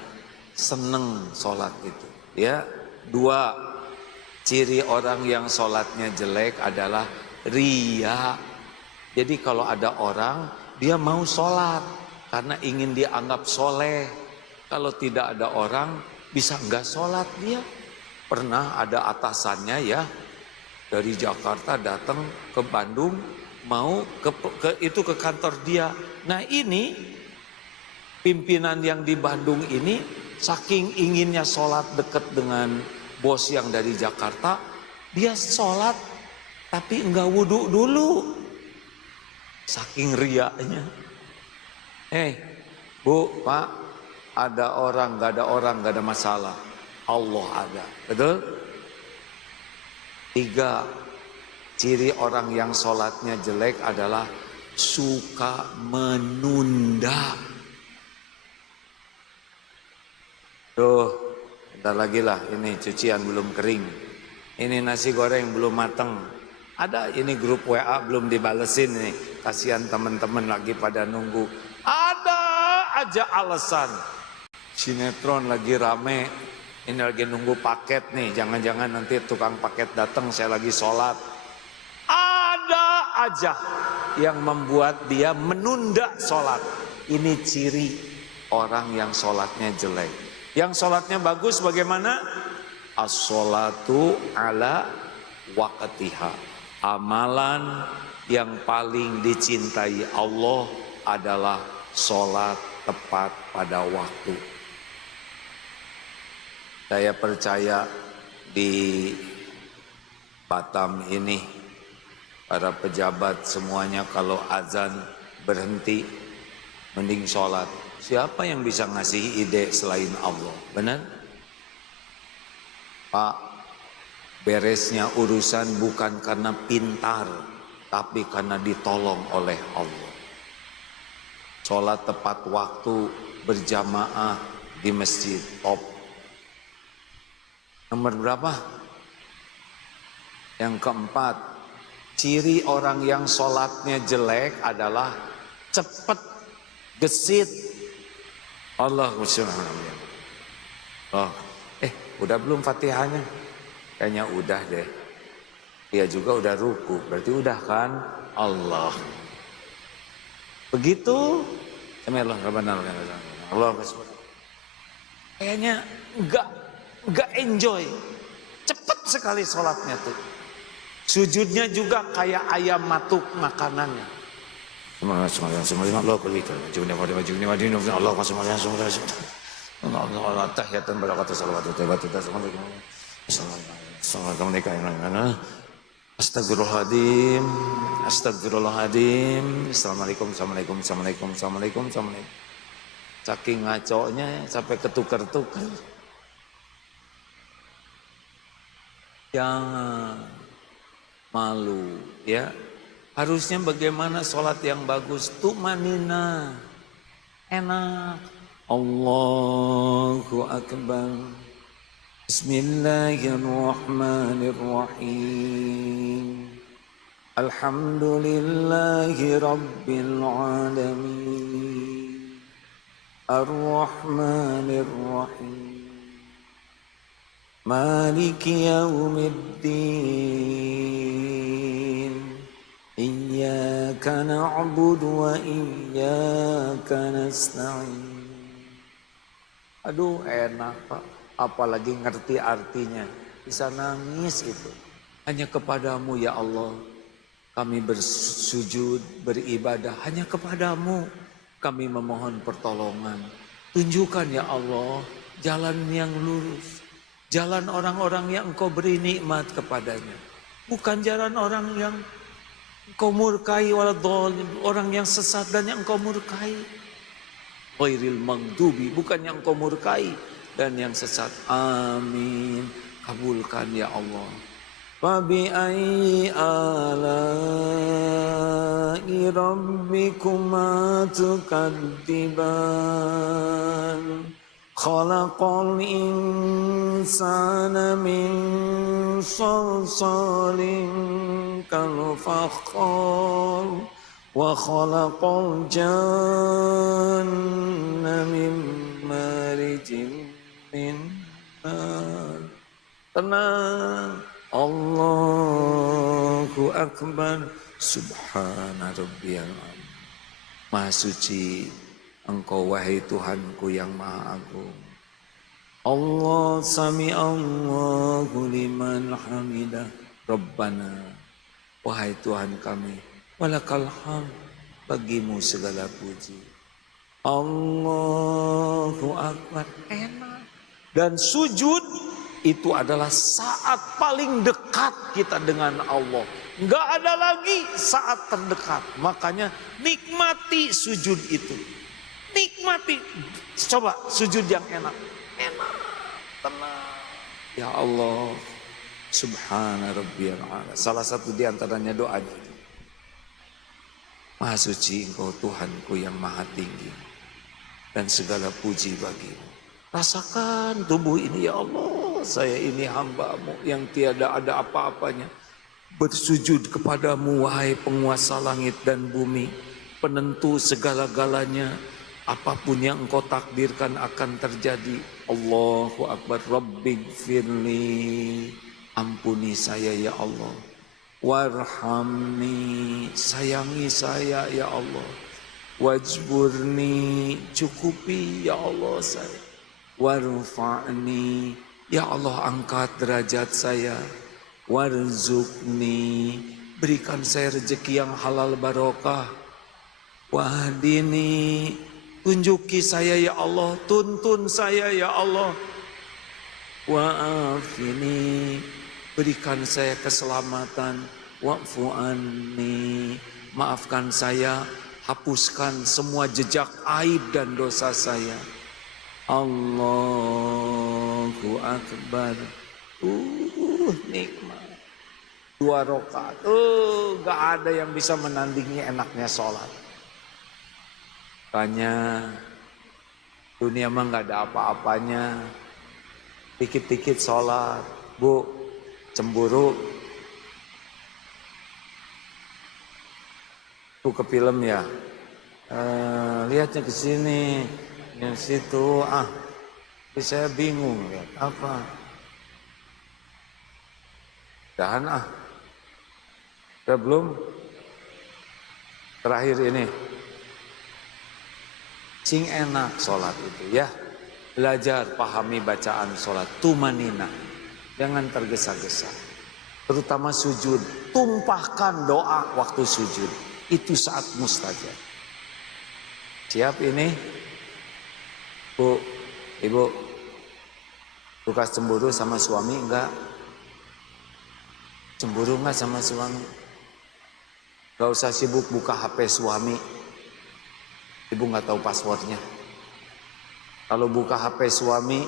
seneng sholat itu. Ya, dua, ciri orang yang sholatnya jelek adalah riya. Jadi kalau ada orang, dia mau sholat karena ingin dianggap soleh. Kalau tidak ada orang, bisa enggak sholat dia. Pernah ada atasannya ya, dari Jakarta datang ke Bandung, mau ke kantor dia. Nah ini, pimpinan yang di Bandung ini, saking inginnya sholat dekat dengan bos yang dari Jakarta, dia sholat tapi enggak wudhu dulu. Saking riaknya. Bu, Pak, ada orang, enggak ada orang, enggak ada masalah. Allah ada. Betul? Tiga, ciri orang yang sholatnya jelek adalah suka menunda. Tuh, bentar lagi lah, ini cucian belum kering. Ini nasi goreng belum mateng. Ada ini grup WA belum dibalesin nih. Kasihan teman-teman lagi pada nunggu. Ada aja alasan. Sinetron lagi rame. Ini lagi nunggu paket nih. Jangan-jangan nanti tukang paket datang saya lagi sholat. Ada aja yang membuat dia menunda sholat. Ini ciri orang yang sholatnya jelek. Yang sholatnya bagus bagaimana? As-sholatu ala waqtiha. Amalan yang paling dicintai Allah adalah sholat tepat pada waktu. Saya percaya di Batam ini para pejabat semuanya kalau azan berhenti mending sholat. Siapa yang bisa ngasih ide selain Allah? Benar? Pak, beresnya urusan bukan karena pintar, tapi karena ditolong oleh Allah. Sholat tepat waktu berjamaah di masjid top. Nomor berapa? Yang keempat, ciri orang yang sholatnya jelek adalah cepat, gesit. Allahu subhanahu. Oh, udah belum Fatihahnya? Kayaknya udah deh. Dia juga udah ruku, berarti udah kan? Allah. Begitu. Allah kayaknya nggak enjoy. Cepet sekali sholatnya tuh. Sujudnya juga kayak ayam matuk makanannya. Astagfirullahaladzim, astagfirullahaladzim. Assalamualaikum, assalamualaikum, assalamualaikum, assalamualaikum, assalamualaikum. Saking ngaconya sampai ketukar-tukar. Jangan malu, ya. Harusnya bagaimana sholat yang bagus? Tumanina, enak. Allahu Akbar. Bismillahirrahmanirrahim. Alhamdulillahi Rabbil Alamin. Ar-Rahmanir-Rahim. Maliki yaumiddin. Iyyaka na'budu wa iyyaka nasta'in. Aduh enak Pak, apalagi ngerti artinya. Bisa nangis itu. Hanya kepadamu ya Allah kami bersujud, beribadah. Hanya kepadamu kami memohon pertolongan. Tunjukkan ya Allah jalan yang lurus. Jalan orang-orang yang engkau beri nikmat kepadanya. Bukan jalan orang yang engkau murkai, orang yang sesat dan yang engkau murkai. Ghairil maghdubi, bukan yang engkau murkai dan yang sesat. Amin. Kabulkan ya Allah. Fabi ayyi ala'i rabbikuma tukadziban. Khalaqal insana min salsalin kal fakhar wa khalaqal janna min marijin min nar. Tenang, Allahu Akbar. Subhana rabbiyal a'la. Maha suci Engkau wahai Tuhanku yang maha agung. Allah sami Allahu liman hamidah. Rabbana, wahai Tuhan kami, walakal hamd, bagimu segala puji. Allahu Akbar, enak. Dan sujud itu adalah saat paling dekat kita dengan Allah. Enggak ada lagi saat terdekat. Makanya nikmati sujud itu. Nikmati, coba sujud yang enak, tenang. Ya Allah, Subhana Rabbiyal A'la. Salah satu di antaranya doanya. Maha suci Engkau Tuhanku yang maha tinggi, dan segala puji bagimu. Rasakan tubuh ini ya Allah, saya ini hamba-Mu yang tiada ada apa-apanya. Bersujud kepadamu wahai penguasa langit dan bumi, penentu segala-galanya. Apapun yang Engkau takdirkan akan terjadi. Allahu Akbar. Rabbighfirli, ampuni saya ya Allah. Warhamni, sayangi saya ya Allah. Wajburni, cukupi ya Allah saya. Warfa'ni, ya Allah angkat derajat saya. Warzukni, berikan saya rezeki yang halal barokah. Wahdini, tunjuki saya ya Allah, tuntun saya ya Allah. Wa'afini, berikan saya keselamatan. Wa'fu anni, maafkan saya, hapuskan semua jejak aib dan dosa saya. Allahu Akbar. Nikmat. 2 rakaat. Gak ada yang bisa menandingi enaknya sholat. Tanya, dunia mah gak ada apa-apanya. Dikit-dikit sholat. Bu, cemburu. Bu ke film ya. Lihatnya ke sini, yang situ. Tapi saya bingung lihat apa. Dahan Udah belum? Terakhir ini. Sing enak sholat itu ya. Belajar pahami bacaan sholat. Tumanina. Jangan tergesa-gesa. Terutama sujud. Tumpahkan doa waktu sujud. Itu saat mustajab. Siap ini? Bu, ibu. Bekas cemburu sama suami enggak? Cemburu enggak sama suami? Gak usah sibuk buka HP suami. Ibu gak tahu passwordnya. Kalau buka HP suami,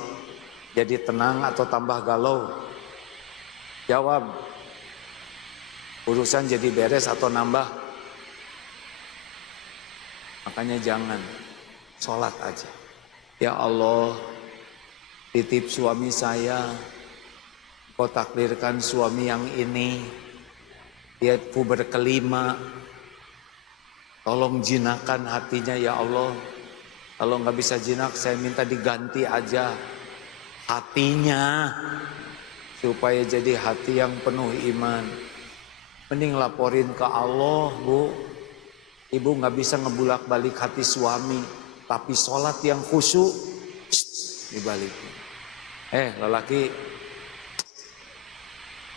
jadi tenang atau tambah galau? Jawab. Urusan jadi beres atau nambah? Makanya jangan. Sholat aja. Ya Allah, titip suami saya. Kau takdirkan suami yang ini. Dia puber kelima. Tolong jinakan hatinya ya Allah. Kalau nggak bisa jinak, saya minta diganti aja hatinya supaya jadi hati yang penuh iman. Mending laporin ke Allah, Bu. Ibu nggak bisa ngebulak-balik hati suami, tapi sholat yang khusyuk dibalik. Lelaki,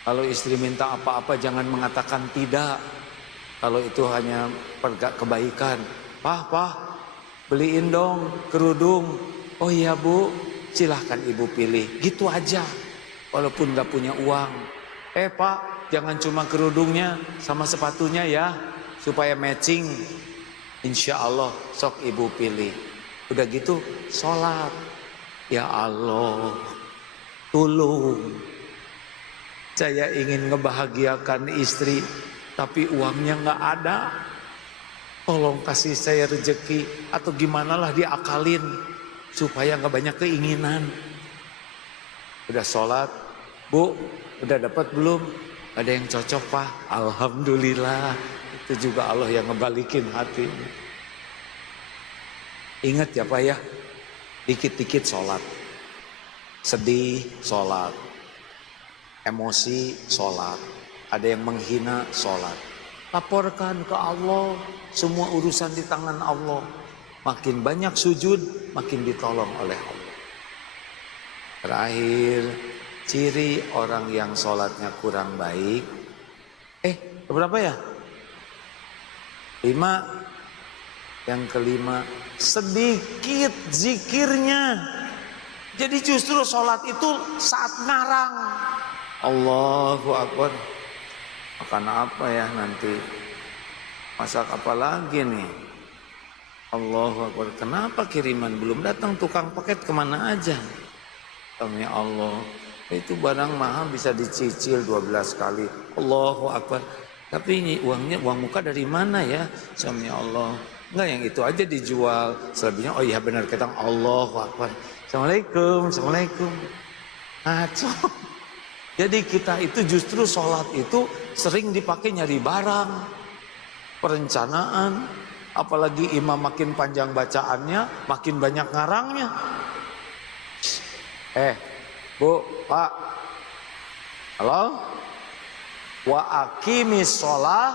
kalau istri minta apa-apa jangan mengatakan tidak. Kalau itu hanya kebaikan. Pah, beliin dong kerudung. Oh iya Bu, silahkan ibu pilih. Gitu aja, walaupun gak punya uang. Pak, jangan cuma kerudungnya sama sepatunya ya, supaya matching. Insya Allah sok ibu pilih. Udah gitu sholat. Ya Allah, tolong, saya ingin ngebahagiakan istri, tapi uangnya gak ada. Tolong kasih saya rezeki atau gimana lah diakalin supaya gak banyak keinginan. Udah sholat, Bu, udah dapat belum? Ada yang cocok Pak? Alhamdulillah. Itu juga Allah yang ngebalikin hati. Ingat ya Pak ya, dikit-dikit sholat. Sedih, sholat. Emosi, sholat. Ada yang menghina, sholat. Laporkan ke Allah, semua urusan di tangan Allah. Makin banyak sujud, makin ditolong oleh Allah. Terakhir, ciri orang yang sholatnya kurang baik. Berapa ya? 5. Yang kelima, sedikit zikirnya. Jadi justru sholat itu saat ngarang. Allahu Akbar. Makan apa ya nanti? Masak apa lagi nih? Allahu Akbar. Kenapa kiriman belum datang? Tukang paket kemana aja? Ya Allah, itu barang mahal bisa dicicil 12 kali. Allahu Akbar. Tapi ini uangnya, uang muka dari mana ya? Ya Allah. Enggak, yang itu aja dijual. Selebihnya, oh iya benar, kata Allahu Akbar. Assalamualaikum, Assalamualaikum. Ngaco. Jadi kita itu justru sholat itu sering dipakai nyari barang, perencanaan, apalagi imam makin panjang bacaannya, makin banyak ngarangnya. Bu, Pak, halo? Wa aqimis sholat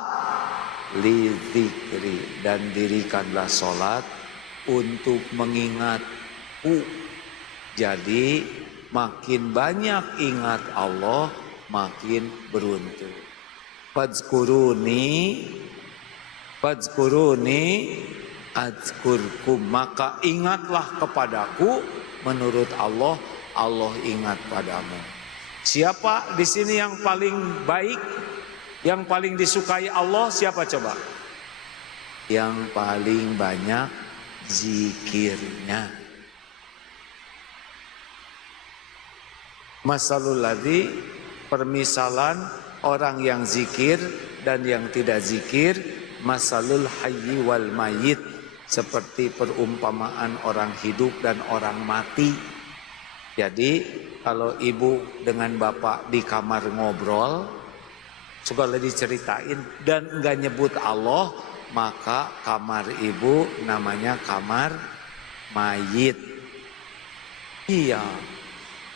li dzikri, dan dirikanlah sholat untuk mengingatku. Jadi makin banyak ingat Allah, makin beruntung. Fadzkuruni adzkurkum, maka ingatlah kepadaku. Menurut Allah, Allah ingat padamu. Siapa di sini yang paling baik, yang paling disukai Allah? Siapa coba? Yang paling banyak zikirnya. Masalul ladzi, permisalan orang yang zikir dan yang tidak zikir. Masalul hayyi wal mayyit, seperti perumpamaan orang hidup dan orang mati. Jadi kalau ibu dengan bapak di kamar ngobrol, suka diceritain dan enggak nyebut Allah, maka kamar ibu namanya kamar mayit. Iya.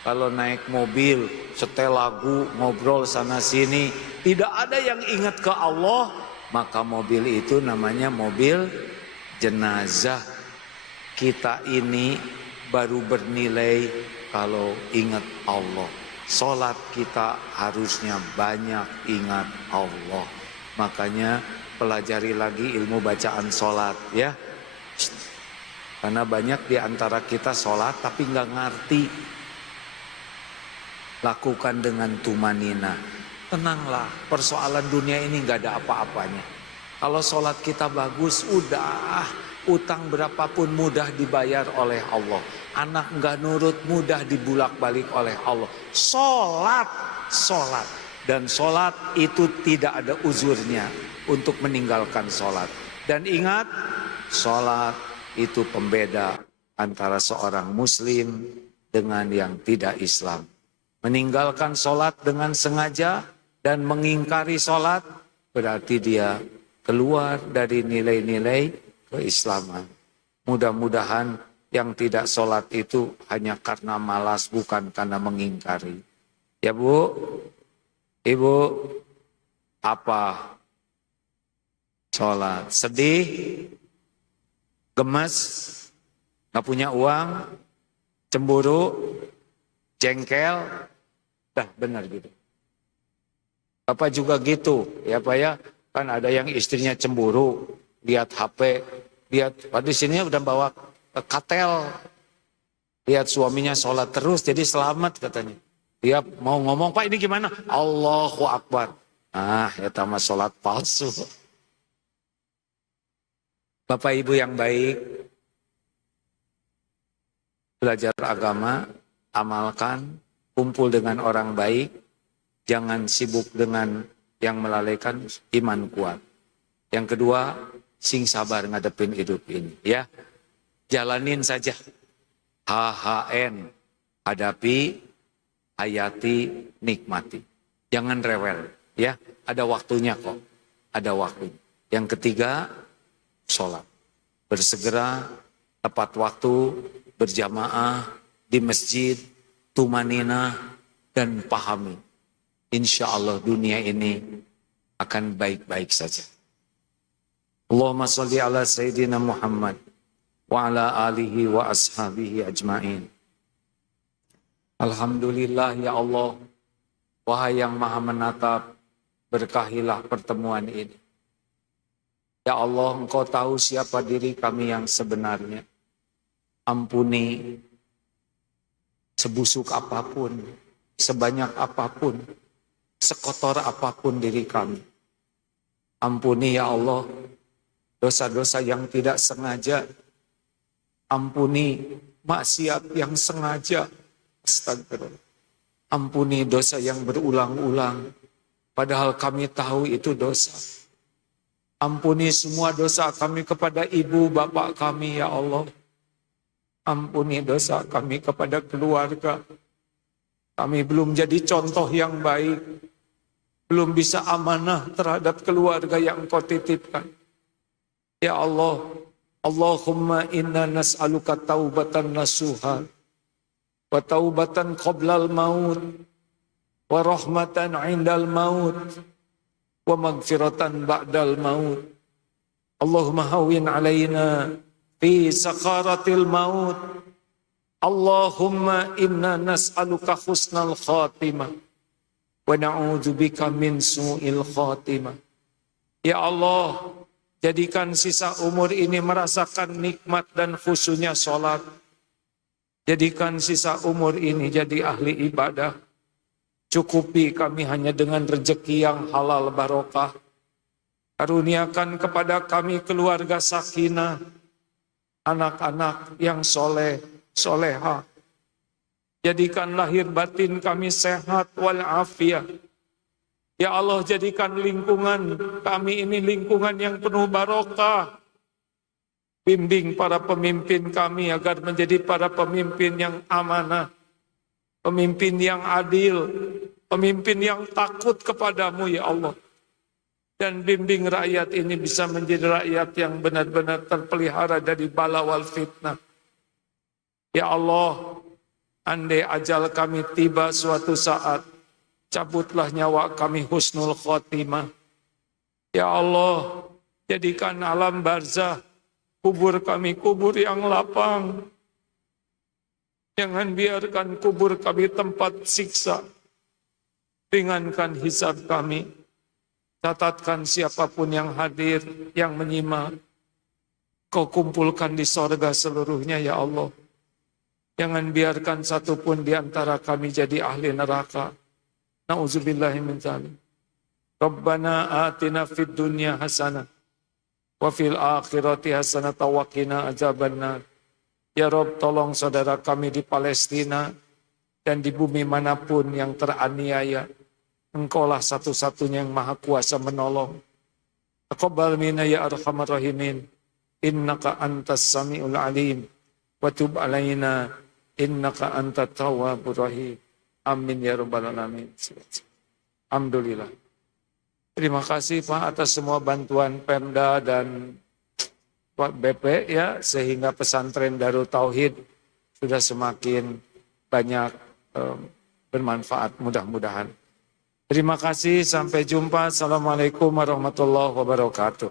Kalau naik mobil, setel lagu, ngobrol sana sini, tidak ada yang ingat ke Allah, maka mobil itu namanya mobil jenazah. Kita ini baru bernilai kalau ingat Allah. Sholat kita harusnya banyak ingat Allah. Makanya pelajari lagi ilmu bacaan sholat ya. Karena banyak di antara kita sholat tapi nggak ngerti. Lakukan dengan tumanina. Tenanglah, persoalan dunia ini nggak ada apa-apanya. Kalau sholat kita bagus, udah utang berapapun mudah dibayar oleh Allah. Anak nggak nurut mudah dibulak-balik oleh Allah. Sholat. Dan sholat itu tidak ada uzurnya untuk meninggalkan sholat. Dan ingat, sholat itu pembeda antara seorang muslim dengan yang tidak Islam. Meninggalkan sholat dengan sengaja dan mengingkari sholat berarti dia keluar dari nilai-nilai keislaman. Mudah-mudahan yang tidak sholat itu hanya karena malas, bukan karena mengingkari. Ya Bu, Ibu, apa? Sholat. Sedih? Gemes? Gak punya uang? Cemburu? Jengkel? Dah benar gitu. Bapak juga gitu, ya Pak ya. Kan ada yang istrinya cemburu, lihat HP, lihat, di sini udah bawa katel. Lihat suaminya sholat terus, jadi selamat katanya. Dia mau ngomong, Pak ini gimana? Allahu Akbar. Ah, ya tamat sholat palsu. Bapak Ibu yang baik, belajar agama, amalkan, kumpul dengan orang baik, jangan sibuk dengan yang melalaikan, iman kuat. Yang kedua, sing sabar ngadepin hidup ini. Ya, jalanin saja. HHN, hadapi, hayati, nikmati. Jangan rewel. Ya, ada waktunya kok. Ada waktunya. Yang ketiga, sholat. Bersegera, tepat waktu, berjamaah, di masjid, tumanina, dan pahami. Insya Allah dunia ini akan baik-baik saja. Allahumma salli ala Sayyidina Muhammad wa ala alihi wa ashabihi ajma'in. Alhamdulillah ya Allah, wahai yang maha menatap, berkahilah pertemuan ini. Ya Allah, Engkau tahu siapa diri kami yang sebenarnya. Ampuni sebusuk apapun, sebanyak apapun, sekotor apapun diri kami. Ampuni ya Allah, dosa-dosa yang tidak sengaja. Ampuni maksiat yang sengaja. Astagfirullah. Ampuni dosa yang berulang-ulang, padahal kami tahu itu dosa. Ampuni semua dosa kami kepada ibu bapak kami ya Allah. Ampuni dosa kami kepada keluarga. Kami belum jadi contoh yang baik. Belum bisa amanah terhadap keluarga yang Engkau titipkan. Ya Allah, Allahumma inna nas'aluka taubatan nasuha, wa taubatan qoblal maut, wa rahmatan indal maut, wa magfiratan ba'dal maut. Allahumma hawin alaina fi sakaratil maut. Allahumma inna nas'aluka husnal khatimah wa na'udzubika min su'il khatimah. Ya Allah, jadikan sisa umur ini merasakan nikmat dan khusyuknya sholat. Jadikan sisa umur ini jadi ahli ibadah. Cukupi kami hanya dengan rezeki yang halal barokah. Karuniakan kepada kami keluarga sakinah, anak-anak yang soleh, soleha. Jadikan lahir batin kami sehat walafiat. Ya Allah, jadikan lingkungan kami ini lingkungan yang penuh barokah. Bimbing para pemimpin kami agar menjadi para pemimpin yang amanah, pemimpin yang adil, pemimpin yang takut kepadamu ya Allah. Dan bimbing rakyat ini bisa menjadi rakyat yang benar-benar terpelihara dari bala wal fitnah. Ya Allah, andai ajal kami tiba suatu saat, cabutlah nyawa kami husnul khotimah. Ya Allah, jadikan alam barzah kubur kami kubur yang lapang. Jangan biarkan kubur kami tempat siksa. Ringankan hisab kami. Catatkan siapapun yang hadir, yang menyimak. Kau kumpulkan di sorga seluruhnya ya Allah. Jangan biarkan satupun di antara kami jadi ahli neraka. Na'udzubillahi min dzalik. Rabbana atina fid dunya hasanah wa fil akhirati hasanah wa qina adzabannar. Ya Rabb, tolong saudara kami di Palestina dan di bumi manapun yang teraniaya. Engkaulah satu-satunya yang maha kuasa menolong. Taqabbal minna ya arhamar rahimin. Innaka antas sami'ul alim. Wa tub alaina. Innaka antat tawwabur rahim. Amin ya rabbal alamin. Alhamdulillah. Terima kasih Pak atas semua bantuan Pemda dan Pak BP ya, sehingga pesantren Darut Tauhid sudah semakin banyak bermanfaat mudah-mudahan. Terima kasih, sampai jumpa. Assalamualaikum warahmatullahi wabarakatuh.